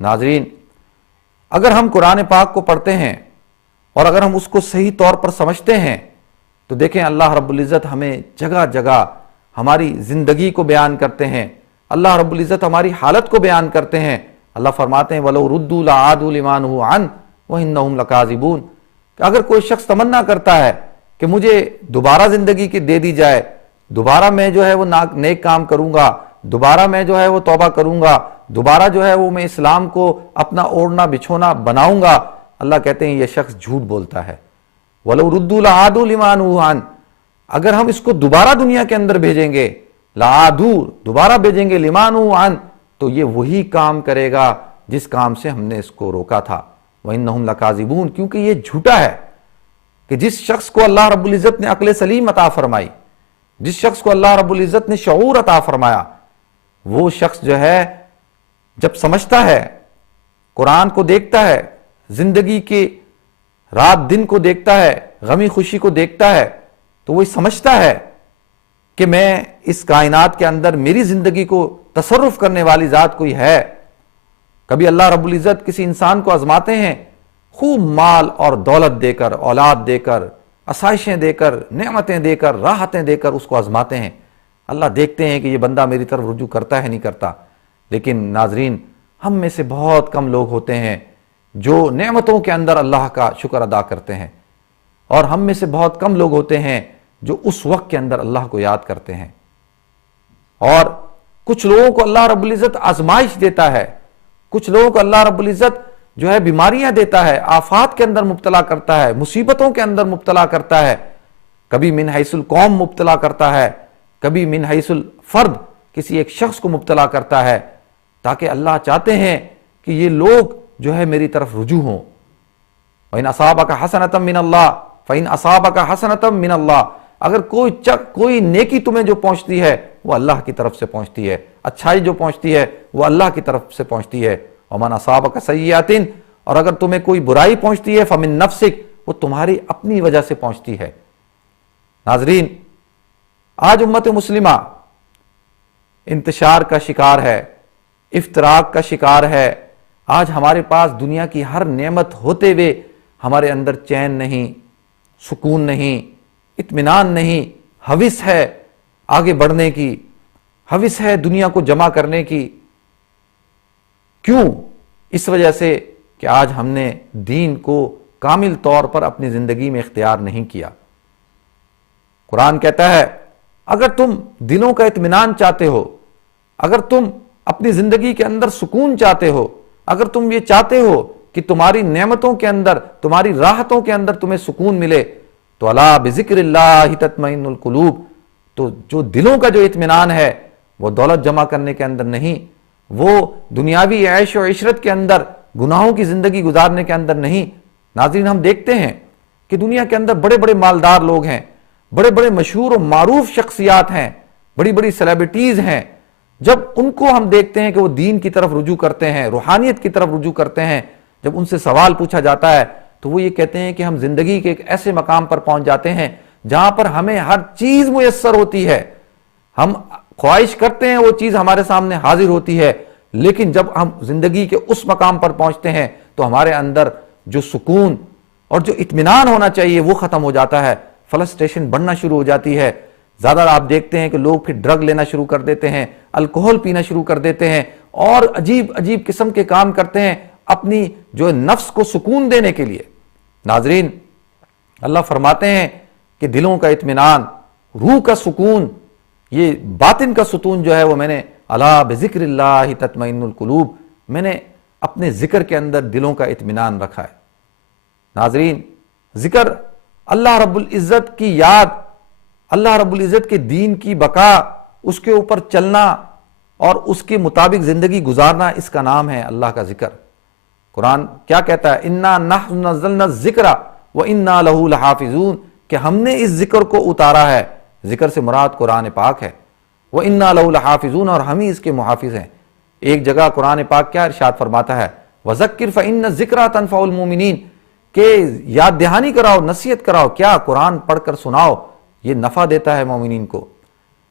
ناظرین، اگر ہم قرآن پاک کو پڑھتے ہیں اور اگر ہم اس کو صحیح طور پر سمجھتے ہیں تو دیکھیں اللہ رب العزت ہمیں جگہ جگہ ہماری زندگی کو بیان کرتے ہیں، اللہ رب العزت ہماری حالت کو بیان کرتے ہیں۔ اللہ فرماتے ہیں وَلَوْ رُدُّوا لَعَادُوا لِمَا نُهُوا عَنْهُ وَإِنَّهُمْ لَكَاذِبُونَ، کہ اگر کوئی شخص تمنا کرتا ہے کہ مجھے دوبارہ زندگی کی دے دی جائے، دوبارہ میں جو ہے وہ نیک کام کروں گا، دوبارہ میں جو ہے وہ توبہ کروں گا، دوبارہ جو ہے وہ میں اسلام کو اپنا اوڑھنا بچھونا بناؤں گا، اللہ کہتے ہیں یہ شخص جھوٹ بولتا ہے۔ وَلَوْ رُدُّوا لَعَادُوا لِمَا نُهُوا عَنْهُ، اگر ہم اس کو دوبارہ دنیا کے اندر بھیجیں گے، لَعَادُوا دوبارہ بھیجیں گے، لِمَا نُهُوا عَنْهُ تو یہ وہی کام کرے گا جس کام سے ہم نے اس کو روکا تھا۔ وَإِنَّهُمْ لَكَاذِبُونَ، کیونکہ یہ جھوٹا ہے کہ جس شخص کو اللہ رب العزت نے عقل سلیم عطا فرمائی، جس شخص کو اللہ رب العزت نے شعور عطا فرمایا، وہ شخص جو ہے جب سمجھتا ہے، قرآن کو دیکھتا ہے، زندگی کے رات دن کو دیکھتا ہے، غمی خوشی کو دیکھتا ہے، تو وہ سمجھتا ہے کہ میں اس کائنات کے اندر میری زندگی کو تصرف کرنے والی ذات کوئی ہے۔ کبھی اللہ رب العزت کسی انسان کو آزماتے ہیں، خوب مال اور دولت دے کر، اولاد دے کر، آسائشیں دے کر، نعمتیں دے کر، راحتیں دے کر اس کو آزماتے ہیں۔ اللہ دیکھتے ہیں کہ یہ بندہ میری طرف رجوع کرتا ہے نہیں کرتا۔ لیکن ناظرین، ہم میں سے بہت کم لوگ ہوتے ہیں جو نعمتوں کے اندر اللہ کا شکر ادا کرتے ہیں، اور ہم میں سے بہت کم لوگ ہوتے ہیں جو اس وقت کے اندر اللہ کو یاد کرتے ہیں۔ اور کچھ لوگوں کو اللہ رب العزت آزمائش دیتا ہے، کچھ لوگوں کو اللہ رب العزت جو ہے بیماریاں دیتا ہے، آفات کے اندر مبتلا کرتا ہے، مصیبتوں کے اندر مبتلا کرتا ہے، کبھی من حیث القوم مبتلا کرتا ہے، کبھی من حیث الفرد کسی ایک شخص کو مبتلا کرتا ہے، تاکہ اللہ چاہتے ہیں کہ یہ لوگ جو ہے میری طرف رجوع ہوں۔ وَإِنْ أَصَابَكَ حَسَنَةً مِّنَ اللَّهِ فَإِنْ أَصَابَكَ حَسَنَةً مِّنَ اللَّهِ، اگر کوئی نیکی تمہیں جو پہنچتی ہے وہ اللہ کی طرف سے پہنچتی ہے، اچھائی جو پہنچتی ہے وہ اللہ کی طرف سے پہنچتی ہے۔ وَمَنْ أَصَابَكَ سَيِّئَةٍ، اور اگر تمہیں کوئی برائی پہنچتی ہے فَمِن نَفْسِكَ، وہ تمہاری اپنی وجہ سے پہنچتی ہے۔ ناظرین، آج امت مسلمہ انتشار کا شکار ہے، افتراق کا شکار ہے۔ آج ہمارے پاس دنیا کی ہر نعمت ہوتے ہوئے ہمارے اندر چین نہیں، سکون نہیں، اطمینان نہیں، ہوس ہے آگے بڑھنے کی، ہوس ہے دنیا کو جمع کرنے کی۔ کیوں؟ اس وجہ سے کہ آج ہم نے دین کو کامل طور پر اپنی زندگی میں اختیار نہیں کیا۔ قرآن کہتا ہے اگر تم دلوں کا اطمینان چاہتے ہو، اگر تم اپنی زندگی کے اندر سکون چاہتے ہو، اگر تم یہ چاہتے ہو کہ تمہاری نعمتوں کے اندر، تمہاری راحتوں کے اندر تمہیں سکون ملے، تو الا بذکر اللہ تطمئن القلوب، تو جو دلوں کا جو اطمینان ہے وہ دولت جمع کرنے کے اندر نہیں، وہ دنیاوی عیش و عشرت کے اندر، گناہوں کی زندگی گزارنے کے اندر نہیں۔ ناظرین، ہم دیکھتے ہیں کہ دنیا کے اندر بڑے بڑے مالدار لوگ ہیں، بڑے بڑے مشہور و معروف شخصیات ہیں، بڑی بڑی سیلیبریٹیز ہیں، جب ان کو ہم دیکھتے ہیں کہ وہ دین کی طرف رجوع کرتے ہیں، روحانیت کی طرف رجوع کرتے ہیں، جب ان سے سوال پوچھا جاتا ہے تو وہ یہ کہتے ہیں کہ ہم زندگی کے ایک ایسے مقام پر پہنچ جاتے ہیں جہاں پر ہمیں ہر چیز میسر ہوتی ہے، ہم خواہش کرتے ہیں وہ چیز ہمارے سامنے حاضر ہوتی ہے، لیکن جب ہم زندگی کے اس مقام پر پہنچتے ہیں تو ہمارے اندر جو سکون اور جو اطمینان ہونا چاہیے وہ ختم ہو جاتا ہے، فرسٹریشن بڑھنا شروع ہو جاتی ہے۔ زیادہ آپ دیکھتے ہیں کہ لوگ پھر ڈرگ لینا شروع کر دیتے ہیں، الکوہل پینا شروع کر دیتے ہیں، اور عجیب عجیب قسم کے کام کرتے ہیں اپنی جو نفس کو سکون دینے کے لیے۔ ناظرین، اللہ فرماتے ہیں کہ دلوں کا اطمینان، روح کا سکون، یہ باطن کا ستون جو ہے وہ میں نے الا بذکر اللہ تطمئن القلوب، میں نے اپنے ذکر کے اندر دلوں کا اطمینان رکھا ہے۔ ناظرین، ذکر، اللہ رب العزت کی یاد، اللہ رب العزت کے دین کی بقا، اس کے اوپر چلنا اور اس کے مطابق زندگی گزارنا، اس کا نام ہے اللہ کا ذکر۔ قرآن کیا کہتا ہے؟ انا نحن نزلنا الذکر وانا لہ لحافظون، کہ ہم نے اس ذکر کو اتارا ہے، ذکر سے مراد قرآن پاک ہے، وانا لہ لحافظون، اور ہم ہی اس کے محافظ ہیں۔ ایک جگہ قرآن پاک کیا ارشاد فرماتا ہے؟ وذکر فإن الذکریٰ تنفع المؤمنین، کہ یاد دہانی کراؤ، نصیحت کراؤ، کیا قرآن پڑھ کر سناؤ، یہ نفع دیتا ہے مومنین کو۔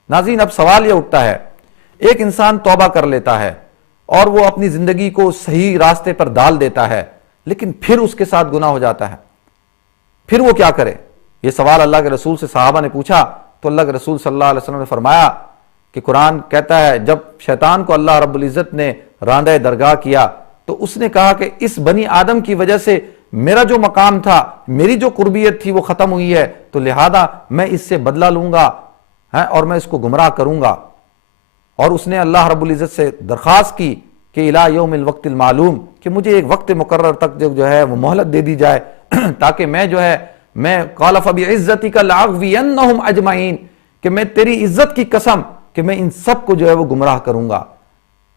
ناظرین، اب سوال یہ اٹھتا ہے، ایک انسان توبہ کر لیتا ہے، اور وہ اپنی زندگی کو صحیح راستے پر ڈال دیتا ہے، لیکن پھر اس کے ساتھ گناہ ہو جاتا ہے، پھر وہ کیا کرے؟ یہ سوال اللہ کے رسول سے صحابہ نے پوچھا تو اللہ کے رسول صلی اللہ علیہ وسلم نے فرمایا کہ قرآن کہتا ہے جب شیطان کو اللہ رب العزت نے راندہ درگاہ کیا تو اس نے کہا کہ اس بنی آدم کی وجہ سے میرا جو مقام تھا، میری جو قربیت تھی وہ ختم ہوئی ہے، تو لہذا میں اس سے بدلہ لوں گا اور میں اس کو گمراہ کروں گا۔ اور اس نے اللہ رب العزت سے درخواست کی کہ الی یوم الوقت المعلوم، کہ مجھے ایک وقت مقرر تک جو ہے وہ مہلت دے دی جائے تاکہ میں قال فبعزتک لاغوینہم اجمعین، کہ میں تیری عزت کی قسم کہ میں ان سب کو جو ہے وہ گمراہ کروں گا۔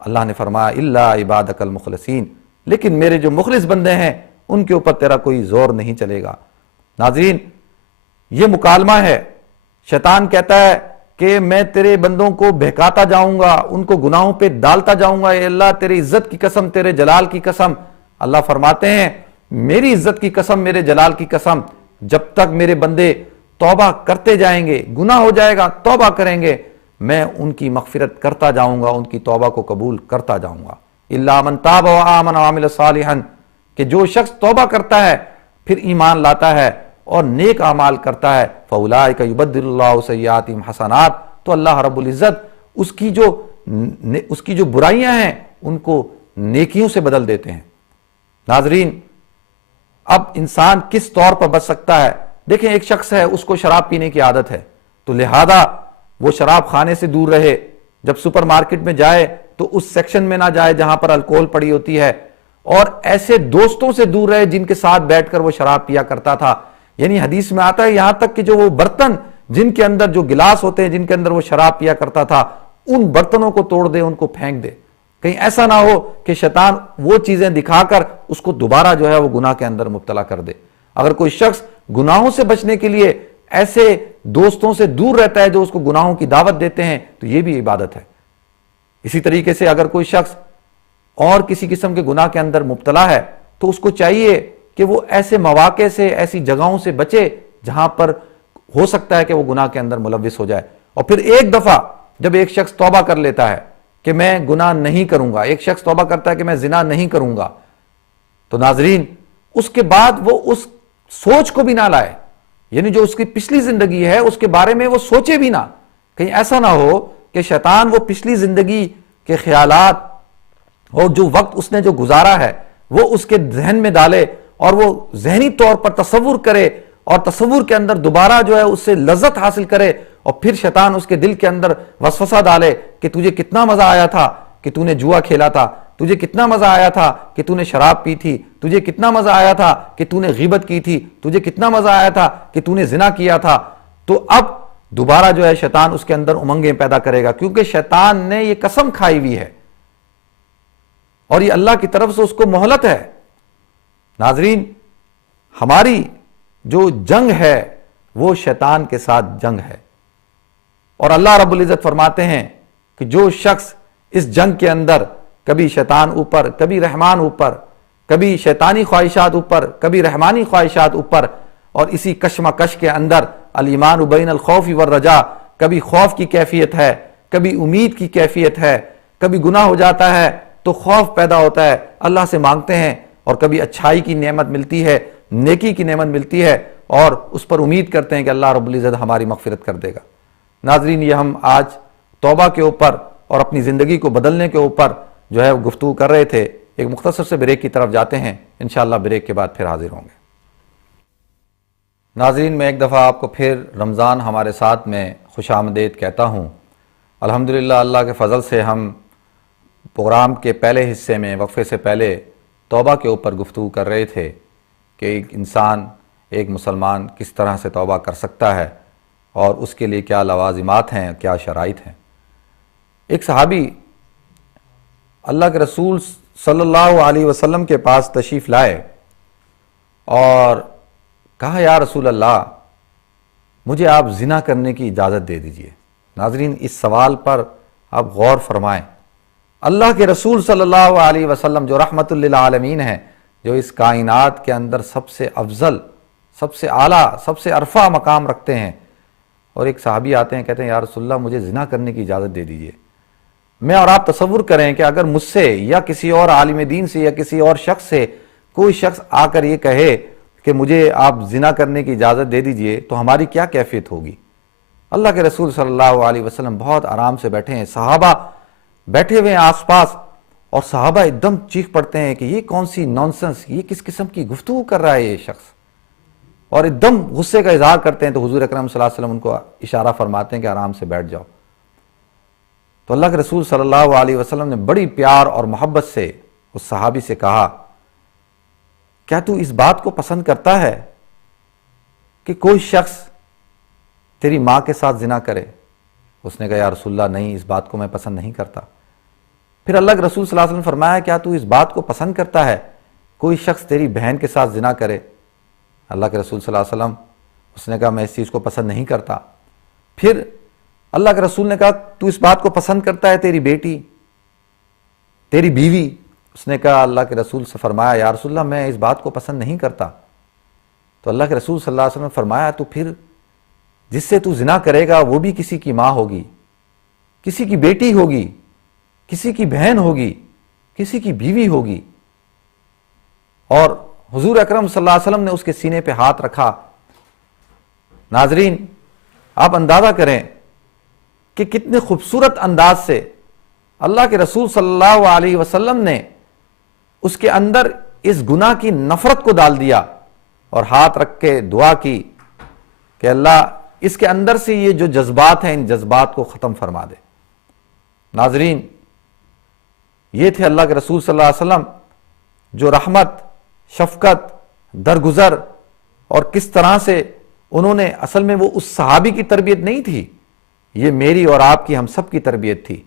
اللہ نے فرمایا الا عبادک المخلصین، لیکن میرے جو مخلص بندے ہیں ان کے اوپر تیرا کوئی زور نہیں چلے گا۔ ناظرین، یہ مکالمہ ہے، شیطان کہتا ہے کہ میں تیرے بندوں کو بہکاتا جاؤں گا، ان کو گناہوں پہ ڈالتا جاؤں گا، اے اللہ تیری عزت کی قسم، تیرے جلال کی قسم۔ اللہ فرماتے ہیں میری عزت کی قسم، میرے جلال کی قسم، جب تک میرے بندے توبہ کرتے جائیں گے، گناہ ہو جائے گا توبہ کریں گے، میں ان کی مغفرت کرتا جاؤں گا، ان کی توبہ کو قبول کرتا جاؤں گا۔ الا من تاب وآمن وعمل صالحا، کہ جو شخص توبہ کرتا ہے پھر ایمان لاتا ہے اور نیک اعمال کرتا ہے، فاولئک یبدل اللہ سیئاتہم حسنات، تو اللہ رب العزت اس کی جو برائیاں ہیں ان کو نیکیوں سے بدل دیتے ہیں۔ ناظرین، اب انسان کس طور پر بچ سکتا ہے؟ دیکھیں، ایک شخص ہے اس کو شراب پینے کی عادت ہے، تو لہذا وہ شراب خانے سے دور رہے، جب سپر مارکیٹ میں جائے تو اس سیکشن میں نہ جائے جہاں پر الکوہل پڑی ہوتی ہے، اور ایسے دوستوں سے دور رہے جن کے ساتھ بیٹھ کر وہ شراب پیا کرتا تھا۔ یعنی حدیث میں آتا ہے یہاں تک کہ جو وہ برتن جن کے اندر جو گلاس ہوتے ہیں جن کے اندر وہ شراب پیا کرتا تھا، ان برتنوں کو توڑ دے، ان کو پھینک دے، کہیں ایسا نہ ہو کہ شیطان وہ چیزیں دکھا کر اس کو دوبارہ جو ہے وہ گناہ کے اندر مبتلا کر دے۔ اگر کوئی شخص گناہوں سے بچنے کے لیے ایسے دوستوں سے دور رہتا ہے جو اس کو گناہوں کی دعوت دیتے ہیں، تو یہ بھی عبادت ہے۔ اسی طریقے سے اگر کوئی شخص اور کسی قسم کے گناہ کے اندر مبتلا ہے تو اس کو چاہیے کہ وہ ایسے مواقع سے، ایسی جگہوں سے بچے جہاں پر ہو سکتا ہے کہ وہ گناہ کے اندر ملوث ہو جائے۔ اور پھر ایک دفعہ جب ایک شخص توبہ کر لیتا ہے کہ میں گناہ نہیں کروں گا، ایک شخص توبہ کرتا ہے کہ میں زنا نہیں کروں گا، تو ناظرین اس کے بعد وہ اس سوچ کو بھی نہ لائے، یعنی جو اس کی پچھلی زندگی ہے اس کے بارے میں وہ سوچے بھی نہ، کہیں ایسا نہ ہو کہ شیطان وہ پچھلی زندگی کے خیالات اور جو وقت اس نے جو گزارا ہے وہ اس کے ذہن میں ڈالے اور وہ ذہنی طور پر تصور کرے اور تصور کے اندر دوبارہ جو ہے اس سے لذت حاصل کرے، اور پھر شیطان اس کے دل کے اندر وسوسہ ڈالے کہ تجھے کتنا مزہ آیا تھا کہ تو نے جوا کھیلا تھا، تجھے کتنا مزہ آیا تھا کہ تو نے شراب پی تھی، تجھے کتنا مزہ آیا تھا کہ تو نے غیبت کی تھی، تجھے کتنا مزہ آیا تھا کہ تو نے زنا کیا تھا۔ تو اب دوبارہ جو ہے شیطان اس کے اندر امنگیں پیدا کرے گا، کیونکہ شیطان نے یہ قسم کھائی ہوئی ہے اور یہ اللہ کی طرف سے اس کو مہلت ہے۔ ناظرین، ہماری جو جنگ ہے وہ شیطان کے ساتھ جنگ ہے، اور اللہ رب العزت فرماتے ہیں کہ جو شخص اس جنگ کے اندر کبھی شیطان اوپر، کبھی رحمان اوپر، کبھی شیطانی خواہشات اوپر، کبھی رحمانی خواہشات اوپر، اور اسی کشمکش کے اندر الایمان بین الخوف والرجاء، کبھی خوف کی کیفیت ہے، کبھی امید کی کیفیت ہے، کبھی گناہ ہو جاتا ہے تو خوف پیدا ہوتا ہے، اللہ سے مانگتے ہیں، اور کبھی اچھائی کی نعمت ملتی ہے، نیکی کی نعمت ملتی ہے، اور اس پر امید کرتے ہیں کہ اللہ رب العزت ہماری مغفرت کر دے گا۔ ناظرین، یہ ہم آج توبہ کے اوپر اور اپنی زندگی کو بدلنے کے اوپر جو ہے گفتگو کر رہے تھے۔ ایک مختصر سے بریک کی طرف جاتے ہیں، انشاءاللہ بریک کے بعد پھر حاضر ہوں گے۔ ناظرین، میں ایک دفعہ آپ کو پھر رمضان ہمارے ساتھ میں خوش آمدید کہتا ہوں۔ الحمدللہ اللہ کے فضل سے ہم پروگرام کے پہلے حصے میں وقفے سے پہلے توبہ کے اوپر گفتگو کر رہے تھے کہ ایک انسان، ایک مسلمان کس طرح سے توبہ کر سکتا ہے اور اس کے لیے کیا لوازمات ہیں، کیا شرائط ہیں۔ ایک صحابی اللہ کے رسول صلی اللہ علیہ وسلم کے پاس تشریف لائے اور کہا یا رسول اللہ، مجھے آپ زنا کرنے کی اجازت دے دیجئے۔ ناظرین، اس سوال پر آپ غور فرمائیں۔ اللہ کے رسول صلی اللہ علیہ وسلم جو رحمت للعالمین ہیں، جو اس کائنات کے اندر سب سے افضل، سب سے اعلیٰ، سب سے عرفہ مقام رکھتے ہیں، اور ایک صحابی آتے ہیں کہتے ہیں یا رسول اللہ مجھے زنا کرنے کی اجازت دے دیجئے۔ میں اور آپ تصور کریں کہ اگر مجھ سے یا کسی اور عالم دین سے یا کسی اور شخص سے کوئی شخص آ کر یہ کہے کہ مجھے آپ زنا کرنے کی اجازت دے دیجئے تو ہماری کیا کیفیت ہوگی؟ اللہ کے رسول صلی اللہ علیہ وسلم بہت آرام سے بیٹھے ہیں، صحابہ بیٹھے ہوئے ہیں آس پاس، اور صحابہ ایک دم چیخ پڑتے ہیں کہ یہ کون سی نونسنس، یہ کس قسم کی گفتگو کر رہا ہے یہ شخص، اور ایک دم غصے کا اظہار کرتے ہیں۔ تو حضور اکرم صلی اللہ علیہ وسلم ان کو اشارہ فرماتے ہیں کہ آرام سے بیٹھ جاؤ۔ تو اللہ کے رسول صلی اللہ علیہ وسلم نے بڑی پیار اور محبت سے اس صحابی سے کہا، کیا تو اس بات کو پسند کرتا ہے کہ کوئی شخص تیری ماں کے ساتھ زنا کرے؟ اس نے کہا یا رسول اللہ نہیں، اس بات کو میں پسند نہیں کرتا۔ پھر اللہ کے رسول صلی اللہ علیہ وسلم نے فرمایا، کیا تو اس بات کو پسند کرتا ہے کوئی شخص تیری بہن کے ساتھ زنا کرے؟ اللہ کے رسول صلی اللہ علیہ وسلم اس نے کہا میں اس چیز کو پسند نہیں کرتا۔ پھر اللہ کے رسول نے کہا تو اس بات کو پسند کرتا ہے تیری بیٹی، تیری بیوی؟ اس نے کہا اللہ کے رسول سے فرمایا یا رسول اللہ میں اس بات کو پسند نہیں کرتا۔ تو اللہ کے رسول صلی اللہ علیہ وسلم نے فرمایا تو پھر جس سے تو زنا کرے گا وہ بھی کسی کی ماں ہوگی، کسی کی بیٹی ہوگی، کسی کی بہن ہوگی، کسی کی بیوی ہوگی۔ اور حضور اکرم صلی اللہ علیہ وسلم نے اس کے سینے پہ ہاتھ رکھا۔ ناظرین آپ اندازہ کریں کہ کتنے خوبصورت انداز سے اللہ کے رسول صلی اللہ علیہ وسلم نے اس کے اندر اس گناہ کی نفرت کو ڈال دیا اور ہاتھ رکھ کے دعا کی کہ اللہ اس کے اندر سے یہ جو جذبات ہیں ان جذبات کو ختم فرما دے۔ ناظرین یہ تھے اللہ کے رسول صلی اللہ علیہ وسلم جو رحمت، شفقت، درگزر، اور کس طرح سے انہوں نے اصل میں وہ اس صحابی کی تربیت نہیں تھی، یہ میری اور آپ کی، ہم سب کی تربیت تھی۔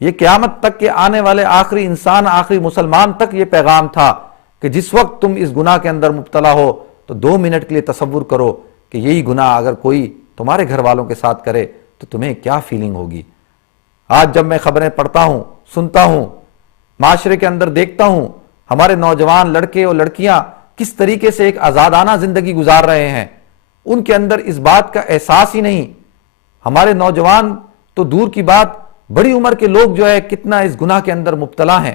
یہ قیامت تک کے آنے والے آخری انسان، آخری مسلمان تک یہ پیغام تھا کہ جس وقت تم اس گناہ کے اندر مبتلا ہو تو 2 منٹ کے لیے تصور کرو کہ یہی گناہ اگر کوئی تمہارے گھر والوں کے ساتھ کرے تو تمہیں کیا فیلنگ ہوگی۔ آج جب میں خبریں پڑھتا ہوں، سنتا ہوں، معاشرے کے اندر دیکھتا ہوں ہمارے نوجوان لڑکے اور لڑکیاں کس طریقے سے ایک آزادانہ زندگی گزار رہے ہیں، ان کے اندر اس بات کا احساس ہی نہیں۔ ہمارے نوجوان تو دور کی بات، بڑی عمر کے لوگ جو ہے کتنا اس گناہ کے اندر مبتلا ہیں۔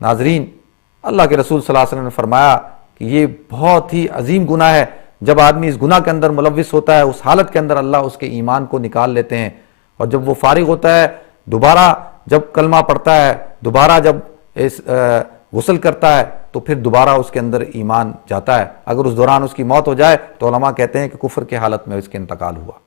ناظرین اللہ کے رسول صلی اللہ علیہ وسلم نے فرمایا کہ یہ بہت ہی عظیم گناہ ہے۔ جب آدمی اس گناہ کے اندر ملوث ہوتا ہے اس حالت کے اندر اللہ اس کے ایمان کو نکال لیتے ہیں، اور جب وہ فارغ ہوتا ہے دوبارہ جب کلمہ پڑھتا ہے، دوبارہ جب غسل کرتا ہے تو پھر دوبارہ اس کے اندر ایمان جاتا ہے۔ اگر اس دوران اس کی موت ہو جائے تو علماء کہتے ہیں کہ کفر کے حالت میں اس کے انتقال ہوا۔